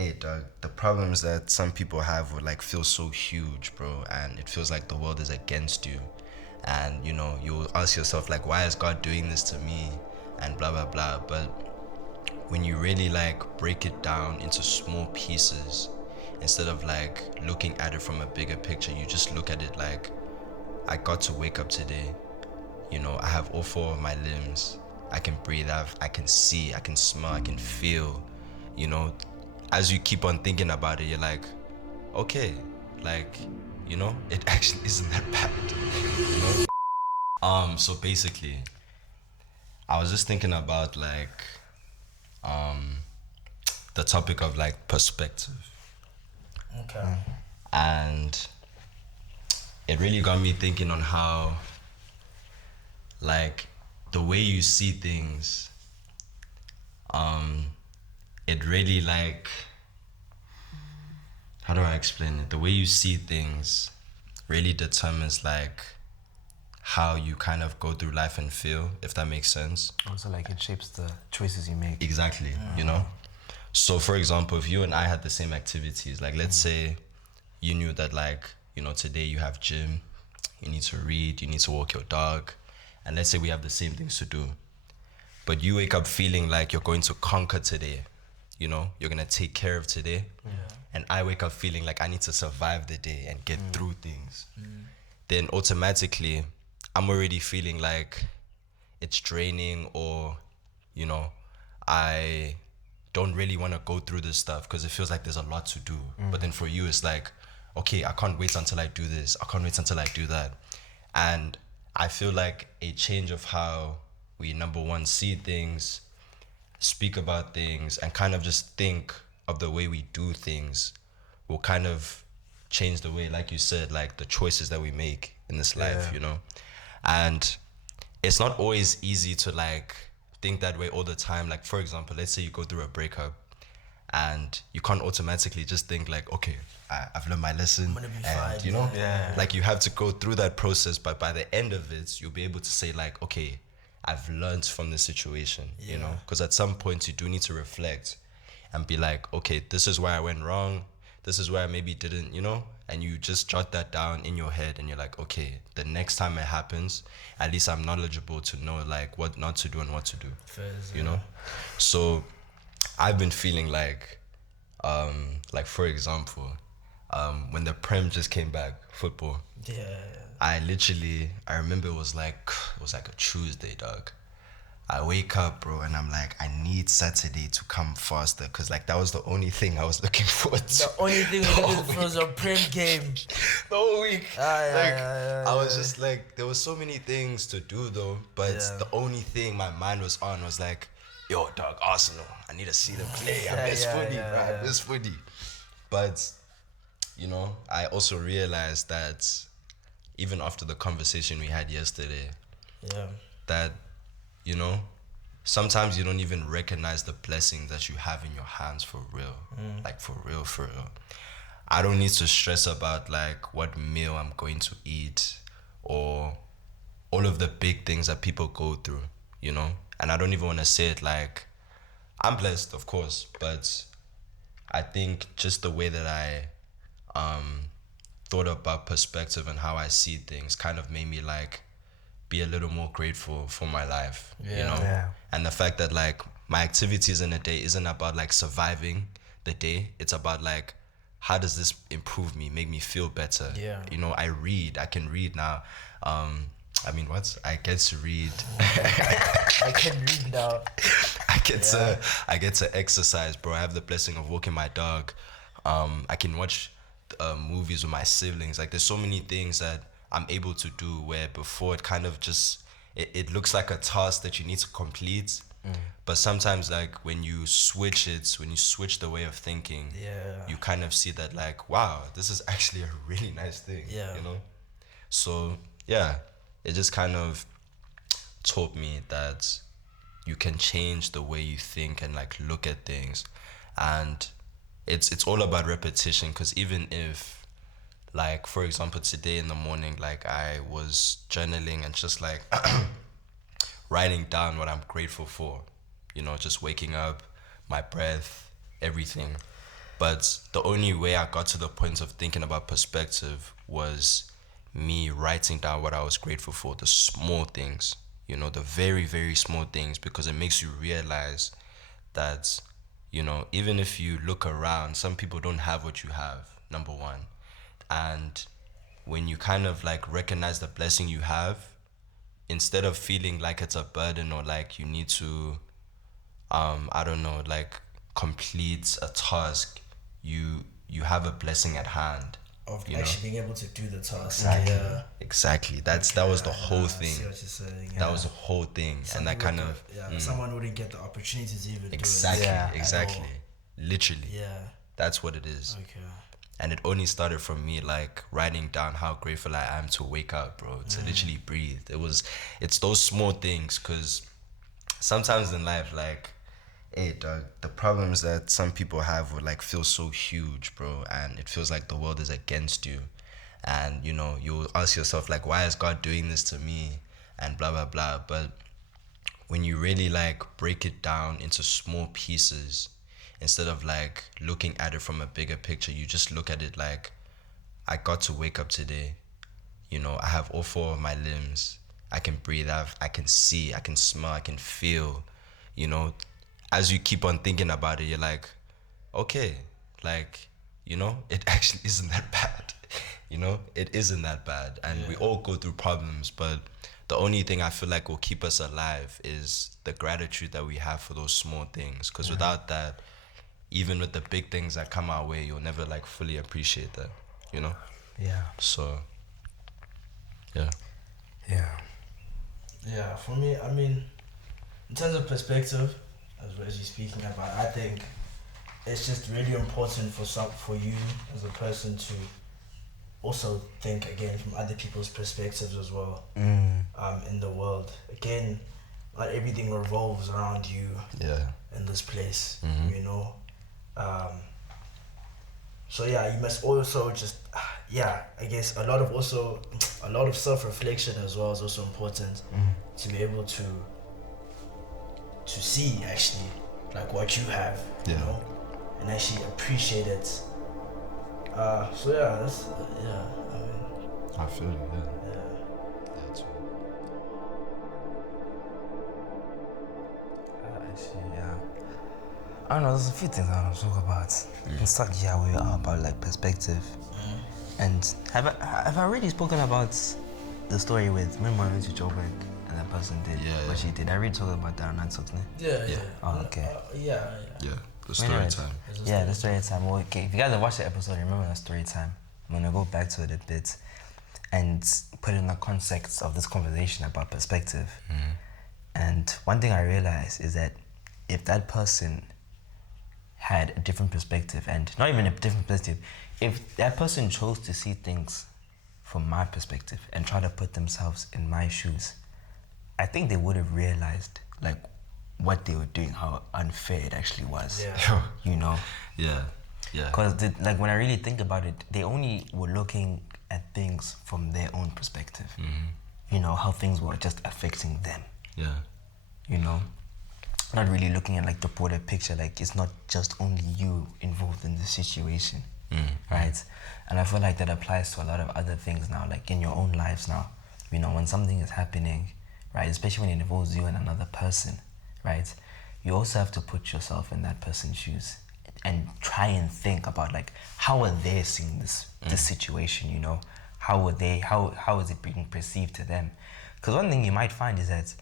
Hey, dog, the problems that some people have would like feel so huge, bro, and it feels like the world is against you. And you ask yourself like, why is God doing this to me? And blah blah blah. But when you really like break it down into small pieces, instead of like looking at it from a bigger picture, you just look at it like, I got to wake up today. I have all four of my limbs. I can breathe, I can see, I can smell, I can feel. You know, as you keep on thinking about it, you're like, okay, like, it actually isn't that bad. So basically, I was just thinking about like the topic of like perspective. Okay. And it really got me thinking on how like the way you see things, it really like, how do I explain it? The way you see things really determines like how you kind of go through life and feel, if that makes sense. Also, like, it shapes the choices you make. Exactly, So for example, if you and I had the same activities, like let's say you knew that like, today you have gym, you need to read, you need to walk your dog, and let's say we have the same things to do. But you wake up feeling like you're going to conquer today, you're gonna take care of today. Yeah. And I wake up feeling like I need to survive the day and get through things. Then automatically I'm already feeling like it's draining, or I don't really want to go through this stuff because it feels like there's a lot to do. But then for you it's like, okay, I can't wait until I do this, I can't wait until I do that. And I feel like a change of how we, number one, see things, speak about things, and kind of just think of the way we do things will kind of change the way, like you said, like the choices that we make in this life. And it's not always easy to like think that way all the time. Like for example, let's say you go through a breakup and you can't automatically just think like, okay, I've learned my lesson, I'm gonna be and fine. like you have to go through that process, but by the end of it you'll be able to say like, okay, I've learned from the situation. Because at some point you do need to reflect and be like, okay, this is where I went wrong, this is where I maybe didn't, and you just jot that down in your head and you're like, okay, the next time it happens, at least I'm knowledgeable to know like what not to do and what to do. So I've been feeling like for example, when the Prem just came back, football, I remember it was like a Tuesday, dog. I wake up, bro, and I'm like, I need Saturday to come faster, because like that was the only thing I was looking forward to. The only thing we looking for was a Prem game. The whole week. I was just like, there was so many things to do though, but the only thing my mind was on was like, yo, dog, Arsenal, I need to see them play. I miss footy, bro. I miss footy. But, I also realized that even after the conversation we had yesterday, that, sometimes you don't even recognize the blessings that you have in your hands for real. Like for real, for real. I don't need to stress about like what meal I'm going to eat or all of the big things that people go through, And I don't even want to say it like, I'm blessed, of course, but I think just the way that I thought about perspective and how I see things kind of made me like be a little more grateful for my life, And the fact that like my activities in a day isn't about like surviving the day. It's about like, how does this improve me, make me feel better? I can read now. I get to read. I can read now. I get to exercise, bro. I have the blessing of walking my dog. I can watch movies with my siblings. Like there's so many things that I'm able to do where before it kind of just it looks like a task that you need to complete. But sometimes like when you switch the way of thinking, you kind of see that like, wow, this is actually a really nice thing. So it just kind of taught me that you can change the way you think and like look at things. And it's all about repetition, because even if like, for example, today in the morning, like I was journaling and just like writing down what I'm grateful for, just waking up, my breath, everything. But the only way I got to the point of thinking about perspective was me writing down what I was grateful for, the small things, you know, the very, very small things, because it makes you realize that, you know, even if you look around, some people don't have what you have, number one. And when you kind of like recognize the blessing you have, instead of feeling like it's a burden or like you need to, I don't know, like complete a task, you have a blessing at hand. Of you actually being able to do the task. Exactly. Yeah. Exactly. That was the whole I thing. see what you're saying. That was the whole thing, and that kind of someone wouldn't get the opportunity to even exactly, do it. exactly, literally. Yeah. That's what it is. Okay. And it only started from me like writing down how grateful I am to wake up, bro, to literally breathe. It's those small things, because sometimes in life, like, hey dog, the problems that some people have would like feel so huge, bro, and it feels like the world is against you. And you know, you ask yourself like, why is God doing this to me, and blah blah blah. But when you really like break it down into small pieces, instead of like looking at it from a bigger picture, you just look at it like, I got to wake up today, you know, I have all four of my limbs, I can breathe, I can see, I can smell, I can feel, you know. As you keep on thinking about it, you're like, okay, like, you know, it actually isn't that bad. You know, it isn't that bad. And we all go through problems, but the only thing I feel like will keep us alive is the gratitude that we have for those small things. Because without that, even with the big things that come our way, you'll never like fully appreciate that, you know? Yeah. So, yeah. Yeah. Yeah, for me, I mean, in terms of perspective, as you're speaking about, I think it's just really important for you as a person to also think again from other people's perspectives as well. In the world, again, not everything revolves around you. Yeah. In this place, you know. So yeah, you must also just I guess a lot of self-reflection as well is also important to be able to see actually like what you have, you know, and actually appreciate it. So yeah, that's I mean, I feel it. Yeah. yeah. Too. Actually, yeah. I don't know, there's a few things I want to talk about. We can start here where we are about like perspective. And have I already spoken about the story with, remember when I went to Joburg and that person did what she did? I already talked about that on that talk, no? Yeah. Oh, okay. Yeah, the story time. Yeah, the story time. Well, okay, if you guys have watched the episode, remember that story time. I'm gonna go back to it a bit and put it in the context of this conversation about perspective. And one thing I realized is that if that person had a different perspective, and not even a different perspective, if that person chose to see things from my perspective and try to put themselves in my shoes, I think they would have realized like what they were doing, how unfair it actually was. Yeah. You know? Yeah. Because like when I really think about it, they only were looking at things from their own perspective. You know, how things were just affecting them. Yeah. You know? Not really looking at like the broader picture, like it's not just only you involved in the situation. Right? And I feel like that applies to a lot of other things now, like in your own lives now. You know, when something is happening, right, especially when it involves you and another person, right, you also have to put yourself in that person's shoes and try and think about like how are they seeing this situation, you know? How is it being perceived to them? Because one thing you might find is that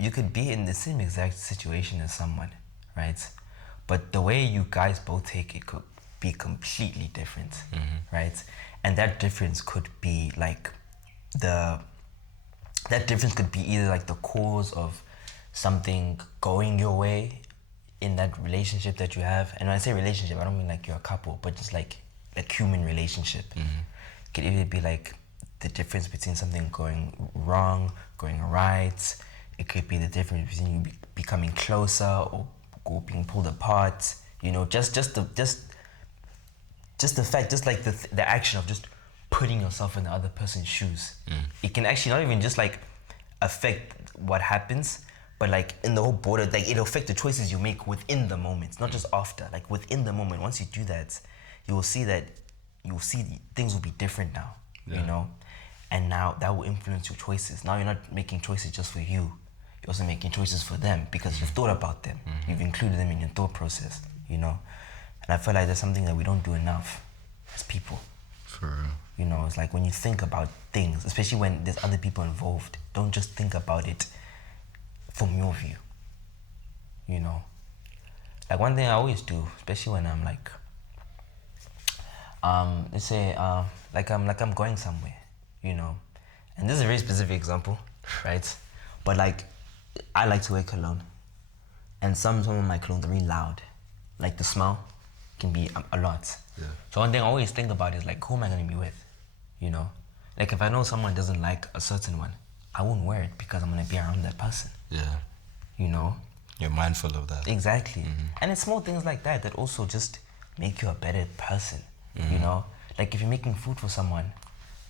you could be in the same exact situation as someone, right? But the way you guys both take it could be completely different, right? And that difference could be like that difference could be either like the cause of something going your way in that relationship that you have. And when I say relationship, I don't mean like you're a couple, but just like human relationship. It could either be like the difference between something going wrong, going right. It could be the difference between you becoming closer or being pulled apart. You know, just the fact, just like the action of just putting yourself in the other person's shoes. It can actually not even just like affect what happens, But like in the whole border, like it'll affect the choices you make within the moment, not just after. Like within the moment, once you do that, you will see things will be different now. You know, and now that will influence your choices. Now you're not making choices just for you; you're also making choices for them because you've thought about them. You've included them in your thought process. You know, and I feel like that's something that we don't do enough as people. For real. You know, it's like when you think about things, especially when there's other people involved, don't just think about it from your view. You know, like one thing I always do, especially when I'm like, let's say, like I'm going somewhere, you know, and this is a very specific example, right? But like, I like to wear cologne, and some of my cologne are really loud, like the smell can be a lot. Yeah. So one thing I always think about is like, who am I gonna be with? You know, like if I know someone doesn't like a certain one, I won't wear it because I'm gonna be around that person. Yeah. You know. You're mindful of that. Exactly. And it's small things like that that also just make you a better person. You know, like if you're making food for someone,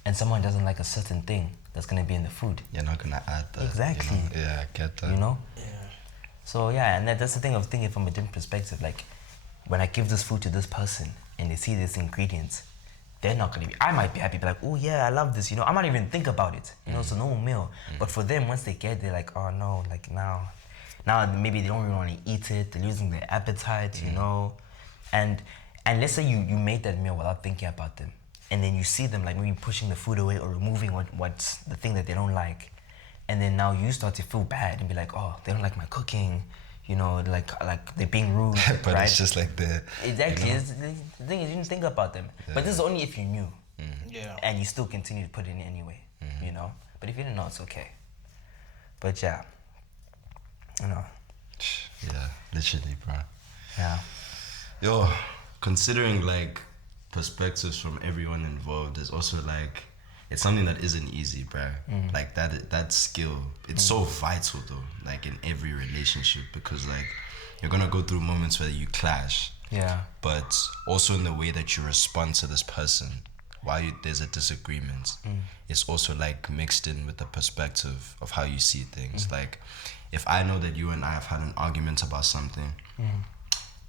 and someone doesn't like a certain thing that's gonna be in the food, You're not gonna add that. Exactly. You know? Yeah, I get that. you know. Yeah. So yeah, and that's the thing of thinking from a different perspective. Like when I give this food to this person and they see these ingredients, they're not gonna be. I might be happy, be like, oh yeah, I love this. You know, I might even think about it. You know, it's a normal meal. But for them, once they get it, they're like, oh no, like now maybe they don't really want to eat it. They're losing their appetite. You know, and let's say you made that meal without thinking about them, and then you see them like maybe pushing the food away or removing what's the thing that they don't like, and then now you start to feel bad and be like, oh, they don't like my cooking. You know, like they're being rude, But right? it's just like the... Exactly. You know? The thing is, you didn't think about them. But this is only if you knew. Yeah. And you still continue to put it in anyway, you know? But if you didn't know, it's okay. But yeah, you know. Yeah, literally, bro. Yeah. Yo, considering like perspectives from everyone involved, there's also like... It's something that isn't easy, bro. Like that skill, it's so vital though, like in every relationship, because like you're gonna go through moments where you clash, Yeah. but also in the way that you respond to this person while there's a disagreement, it's also like mixed in with the perspective of how you see things. Like if I know that you and I have had an argument about something,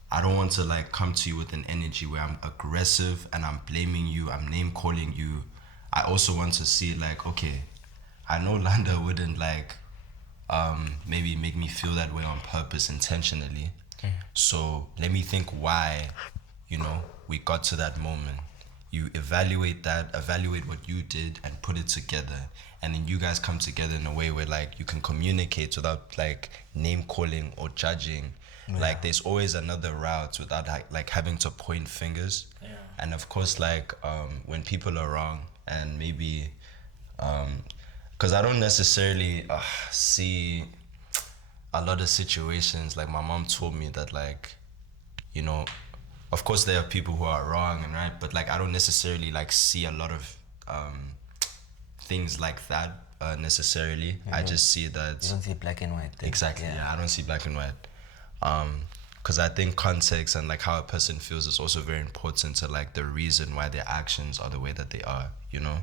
I don't want to like come to you with an energy where I'm aggressive and I'm blaming you, I'm name calling you. I also want to see like, okay, I know Landa wouldn't like maybe make me feel that way on purpose intentionally. So let me think why, you know, we got to that moment. You evaluate what you did and put it together. And then you guys come together in a way where like you can communicate without like name calling or judging. Like there's always another route without like having to point fingers. Yeah. And of course, like when people are wrong, and maybe because I don't necessarily see a lot of situations. Like my mom told me that like, you know, of course there are people who are wrong and right, but like I don't necessarily like see a lot of things like that necessarily. I just see that You don't see black and white. exactly. Yeah, I don't see black and white. Because I think context and like how a person feels is also very important to like the reason why their actions are the way that they are, you know.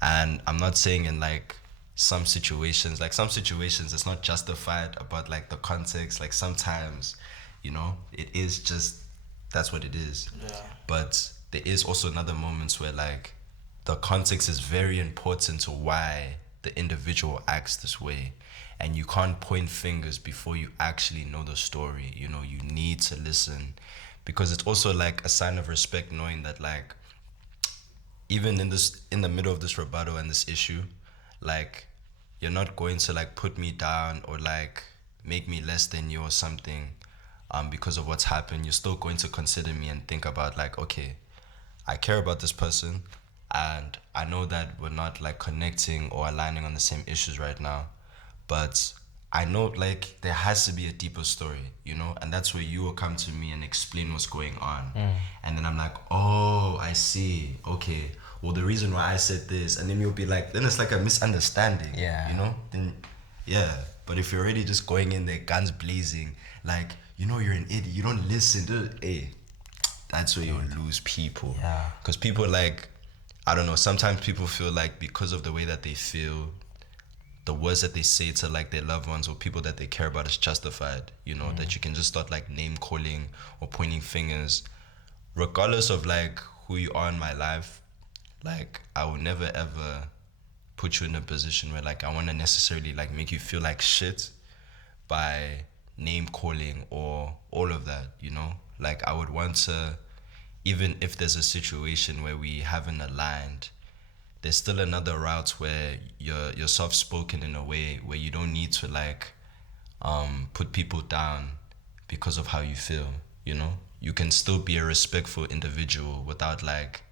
And I'm not saying in like some situations it's not justified about like the context. Like sometimes, you know, it is just that's what it is. Yeah. But there is also another moments where like the context is very important to why the individual acts this way. And you can't point fingers before you actually know the story. You know, you need to listen, because it's also like a sign of respect knowing that like even in the middle of this rebuttal and this issue, like you're not going to like put me down or like make me less than you or something because of what's happened. You're still going to consider me and think about like, okay, I care about this person and I know that we're not like connecting or aligning on the same issues right now, but I know like there has to be a deeper story, you know, and that's where you will come to me and explain what's going on. And then I'm like, oh, I see. Okay. Well, the reason why I said this, and then you'll be like, then it's like a misunderstanding. Yeah. You know? Then yeah. But if you're already just going in there, guns blazing, like, you know, you're an idiot, you don't listen to hey, that's where you lose people. Yeah. Because people like, I don't know, sometimes people feel like because of the way that they feel, the words that they say to like their loved ones or people that they care about is justified, you know, that you can just start like name calling or pointing fingers, regardless of like who you are in my life. Like I will never ever put you in a position where like I want to necessarily like make you feel like shit by name calling or all of that, you know. Like I would want to, even if there's a situation where we haven't aligned, there's still another route where you're soft spoken in a way where you don't need to like put people down because of how you feel, you know. You can still be a respectful individual without like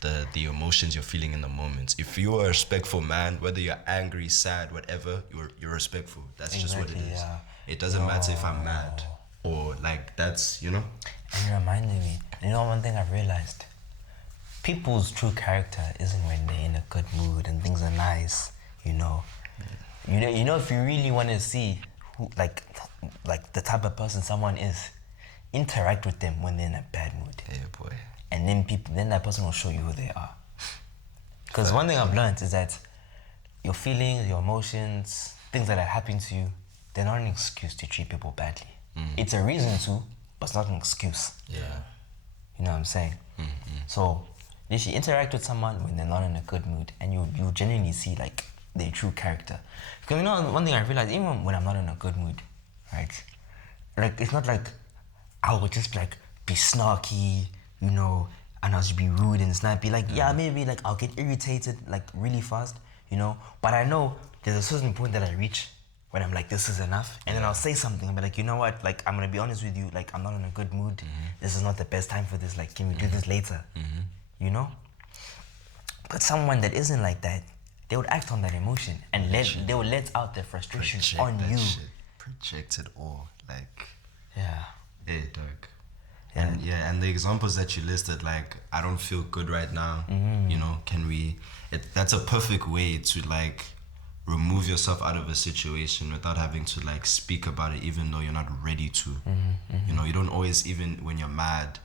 the emotions you're feeling in the moment. If you're a respectful man, whether you're angry, sad, whatever, you're respectful. That's just what it is. Yeah. It doesn't matter if I'm mad or like that's, you know. And you reminded me, you know, one thing I've realized, people's true character isn't when they're in a good mood and things are nice, you know. You know, if you really want to see who, like the type of person someone is, interact with them when they're in a bad mood. Yeah, boy. And then that person will show you who they are. Because one thing I've learned is that your feelings, your emotions, things that are happening to you, they're not an excuse to treat people badly. It's a reason to, but it's not an excuse. Yeah. You know what I'm saying? So you should interact with someone when they're not in a good mood, and you genuinely see like their true character. Because you know, one thing I realized, even when I'm not in a good mood, right? Like it's not like I would just like be snarky, you know, and I'll just be rude and snappy. Like yeah, maybe like I'll get irritated like really fast, you know. But I know there's a certain point that I reach when I'm like, this is enough, and then I'll say something. I'll be like, you know what? Like I'm gonna be honest with you. Like I'm not in a good mood. This is not the best time for this. Like can we do this later? You know. But someone that isn't like that, they would act on that emotion and they will let out their frustration on you. Project it all, like Yeah. hey dog. And the examples that you listed, like I don't feel good right now, you know, that's a perfect way to like remove yourself out of a situation without having to like speak about it even though you're not ready to. You know, you don't always, even when you're mad,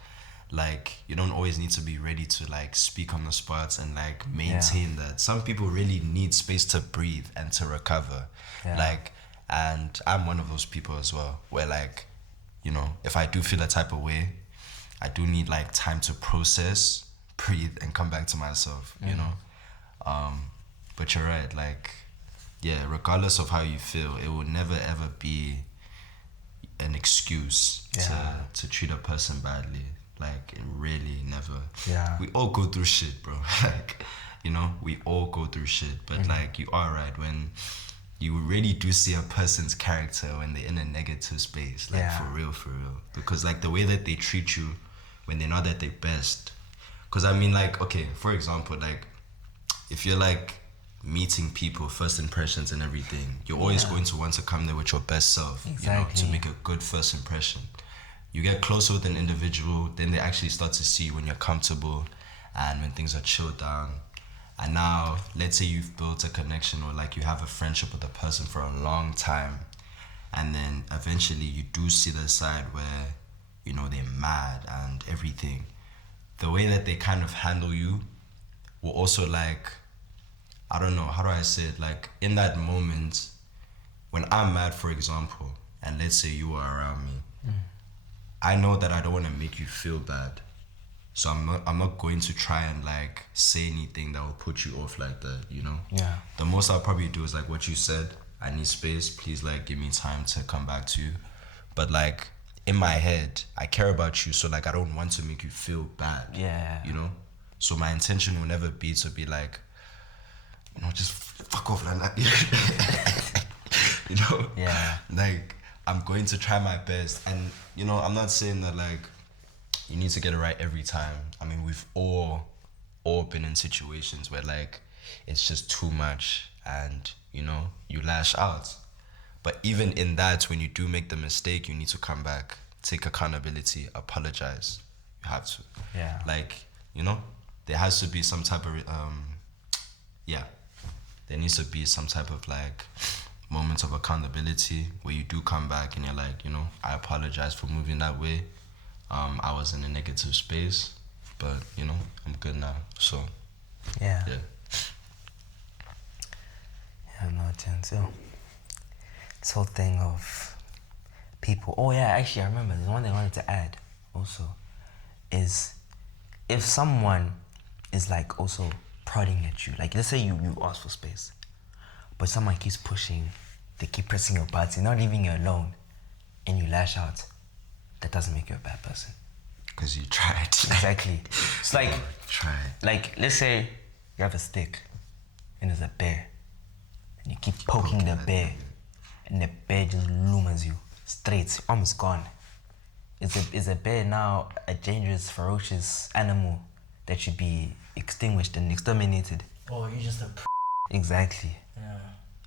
like you don't always need to be ready to like speak on the spot and like maintain that. Some people really need space to breathe and to recover. Like, and I'm one of those people as well where like, you know, if I do feel a type of way, I do need like time to process, breathe, and come back to myself, you know. But you're right, like, yeah, regardless of how you feel, it will never ever be an excuse to treat a person badly. Like, it really never. Yeah. We all go through shit, bro. Like, you know, we all go through shit. But like, you are right, when you really do see a person's character when they're in a negative space, like for real. Because like the way that they treat you when they're not at their best. Because I mean, like, okay, for example, like if you're like meeting people, first impressions and everything, you're always going to want to come there with your best self, you know, to make a good first impression. You get closer with an individual, then they actually start to see when you're comfortable and when things are chilled down. And now, let's say you've built a connection or like you have a friendship with a person for a long time, and then eventually you do see the side where, you know, they're mad and everything. The way that they kind of handle you will also like, I don't know, how do I say it? Like in that moment, when I'm mad, for example, and let's say you are around me, I know that I don't want to make you feel bad. So I'm not going to try and like say anything that will put you off like that, you know? Yeah. The most I'll probably do is like what you said, I need space, please like give me time to come back to you. But like in my head, I care about you, so like I don't want to make you feel bad. Yeah. You know? So my intention will never be to be like, you know, just fuck off like that. You know? Yeah. Like I'm going to try my best. And you know, I'm not saying that like you need to get it right every time. I mean, we've all been in situations where like it's just too much and, you know, you lash out. But even in that, when you do make the mistake, you need to come back, take accountability, apologize. You have to. Yeah. Like, you know, there has to be some type of there needs to be some type of like moments of accountability where you do come back and you're like, you know, I apologize for moving that way. I was in a negative space, but you know, I'm good now. So Yeah. yeah. no, chance. Yo, this whole thing of people. Oh yeah, actually, I remember. There's one thing I wanted to add. Also, is if someone is like also prodding at you, like let's say you ask for space, but someone keeps pushing, they keep pressing your buttons, not leaving you alone, and you lash out, that doesn't make you a bad person. Because you tried. Exactly. It's like, try. like let's say you have a stick and there's a bear, and you keep poking the bear, and the bear just lumens you straight, almost gone. Is a bear now a dangerous, ferocious animal that should be extinguished and exterminated? Oh, you just a Exactly. yeah.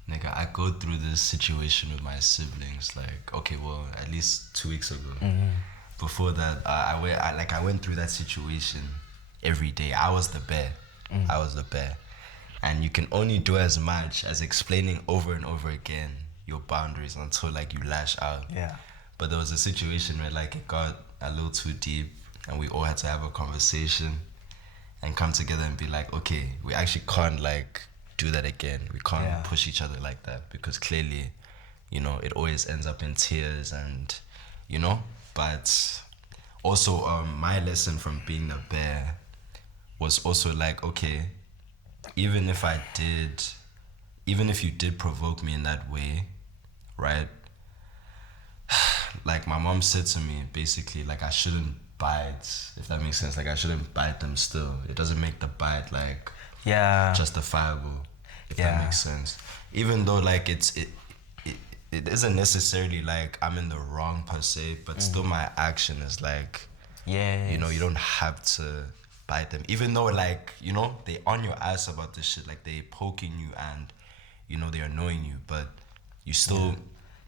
Nigga, I go through this situation with my siblings. Like, okay, well, at least 2 weeks ago. Before that, I went through that situation every day. I was the bear. I was the bear. And you can only do as much as explaining over and over again your boundaries until like you lash out. Yeah. But there was a situation where like it got a little too deep, and we all had to have a conversation and come together and be like, okay, we actually can't like do that again. We can't push each other like that, because clearly, you know, it always ends up in tears and, you know. But also, my lesson from being the bear was also like, okay, even if you did provoke me in that way, right? Like my mom said to me, basically, like I shouldn't bite, if that makes sense. Like I shouldn't bite them still. It doesn't make the bite like justifiable, if that makes sense. Even though like it isn't necessarily like I'm in the wrong per se, but still my action is like, you know, you don't have to bite them. Even though like, you know, they on your ass about this shit, like they poking you and, you know, they're annoying you, but you still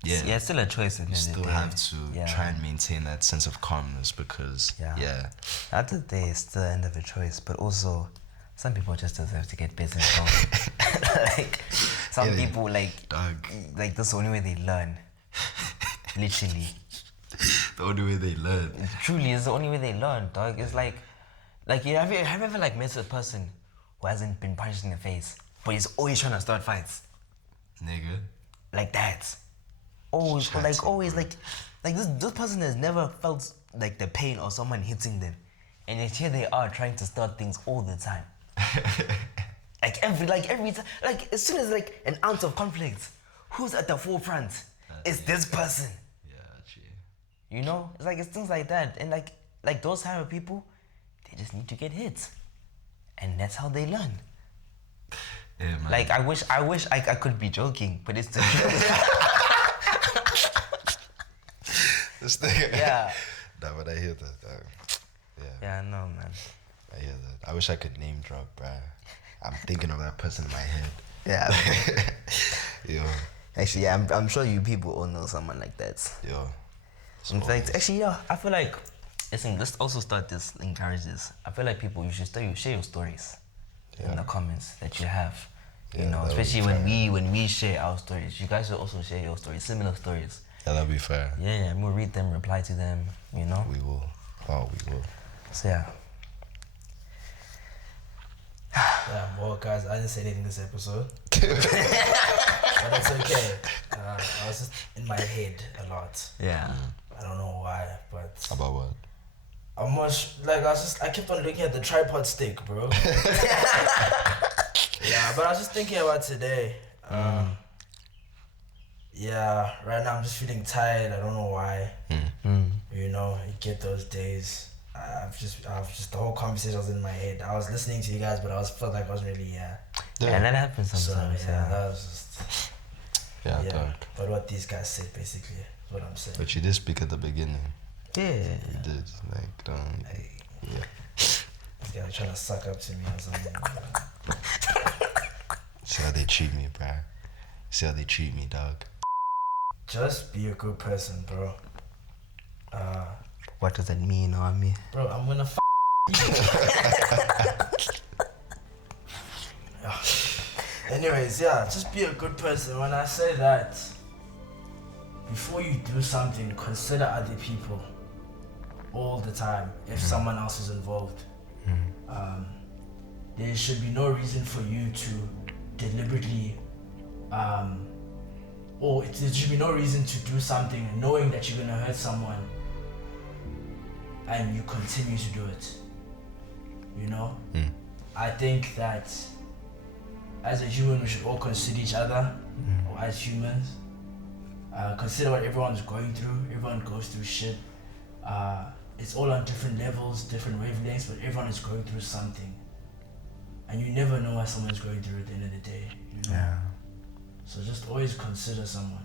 it's still a choice. You still have to try and maintain that sense of calmness, because at the end of the day, it's still the end of a choice. But also, some people just deserve to get business wrong. Like some people, like that's the only way they learn. Literally, the only way they learn. Truly, it's the only way they learn, dog. It's like you have you ever like met a person who hasn't been punched in the face, but he's always trying to start fights, nigga, like that. Always, like this person has never felt like the pain of someone hitting them, and yet here they are trying to start things all the time. every time, like as soon as like an ounce of conflict, who's at the forefront? It's this person. Yeah, actually. You know, it's like it's things like that, and like those type of people, they just need to get hit, and that's how they learn. Yeah, man. Like I wish I could be joking, but it's the truth. This thing. Yeah. Nah, but I hear that. Yeah, I know, man. I hear that. I wish I could name drop, bruh. I'm thinking of that person in my head. Yeah. Yo. Actually, yeah, I'm sure you people all know someone like that. Yo. In fact, actually, yeah, I feel like, listen, let's also start this, encourage this. I feel like people, you should share your stories in the comments that you have. You know, especially when we share our stories. You guys should also share your stories, similar stories. Yeah, that'll be fair. Yeah, we'll read them, reply to them, you know? We will. Oh, we will. So, yeah. Yeah, well, guys, I didn't say anything this episode. But it's okay. I was just in my head a lot. Yeah. I don't know why, but... About what? I kept on looking at the tripod stick, bro. Yeah, but I was just thinking about today. Yeah, right now I'm just feeling tired. I don't know why. You know, you get those days. I've just the whole conversation was in my head. I was listening to you guys, but felt like I wasn't really Yeah, that happens sometimes. So, yeah, that was just... Yeah, dog. But what these guys said, basically, is what I'm saying. But you did speak at the beginning. Yeah. You did. Like, yeah. This guy trying to suck up to me or something. See how they treat me, bruh. See how they treat me, dog. Just be a good person, bro. What does that mean, Army? Bro, I'm gonna Anyways, yeah, just be a good person. When I say that, before you do something, consider other people all the time if someone else is involved. There should be no reason for you to deliberately or there should be no reason to do something knowing that you're gonna hurt someone and you continue to do it. You know? I think that as a human we should all consider each other, or as humans. Consider what everyone's going through. Everyone goes through shit. It's all on different levels, different wavelengths, but everyone is going through something. And you never know what someone's going through at the end of the day. You know? Yeah. So just always consider someone.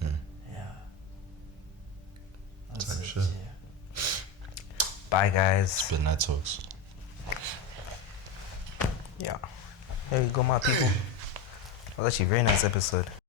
Yeah. That's it. Sure. Yeah. Bye, guys. It's been Night Talks. Yeah. There you go, my people. That was actually a very nice episode.